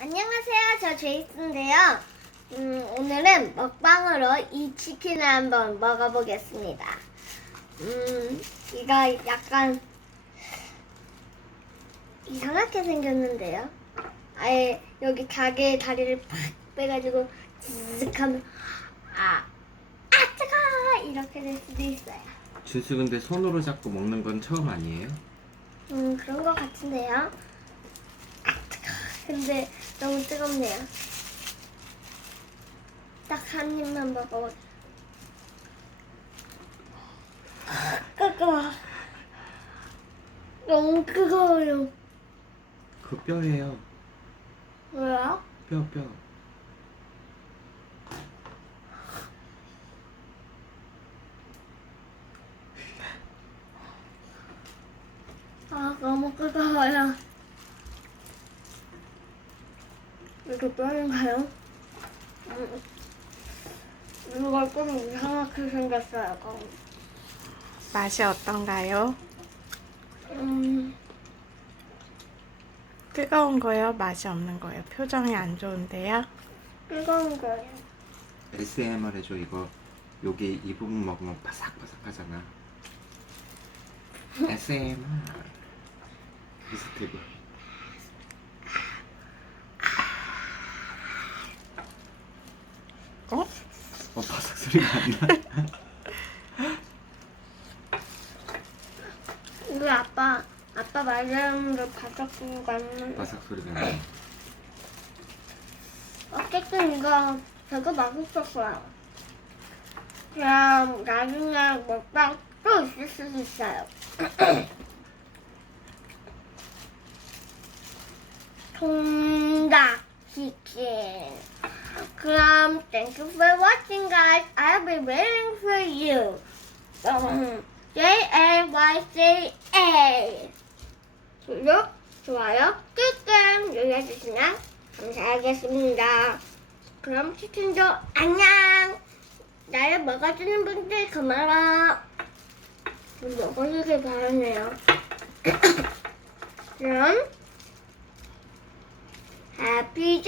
안녕하세요. 저 제이슨인데요. 음, 오늘은 먹방으로 이 치킨을 한번 먹어보겠습니다. 음, 이거 약간 이상하게 생겼는데요. 아예 여기 닭의 다리를 팍 빼가지고 즈슥 하면 아, 아, 뜨거! 이렇게 될 수도 있어요. 준수 근데 손으로 잡고 먹는 건 처음 아니에요? 음, 그런 것 같은데요. 아, 뜨거. 근데 너무 뜨겁네요. 딱 한 입만 먹어볼게요. 뜨거워. 너무 뜨거워요. 그 뼈예요. 왜요? 뼈 뼈. 아, 너무 뜨거워요. 이거 뼈인가요? 음, 이거 좀 이상하게 생겼어요, 그럼. 맛이 어떤가요? 음, 뜨거운 거요? 맛이 없는 거요? 표정이 안 좋은데요? 뜨거운 거예요. ASMR 해줘 이거 여기 이 부분 먹으면 바삭바삭하잖아. ASMR. 비슷해 보. 어? 어 바삭 소리가 안 나. 이거 아빠, 아빠 말대로 바삭한 거는 바삭 소리가 나. 어쨌든 이거 되게 맛있었어요. 그럼 나중에 먹방 또 있을 수도 있어요. 통닭 치킨. 그럼 thank you for watching guys. I'll be waiting for you. Um, J A Y C A. 구독, 좋아요, 꾹꾹 눌러주시면 감사하겠습니다. 그럼 치킨도 안녕. 나를 먹어주는 분들 고마워. 먹어주길 바라네요. 그럼 해피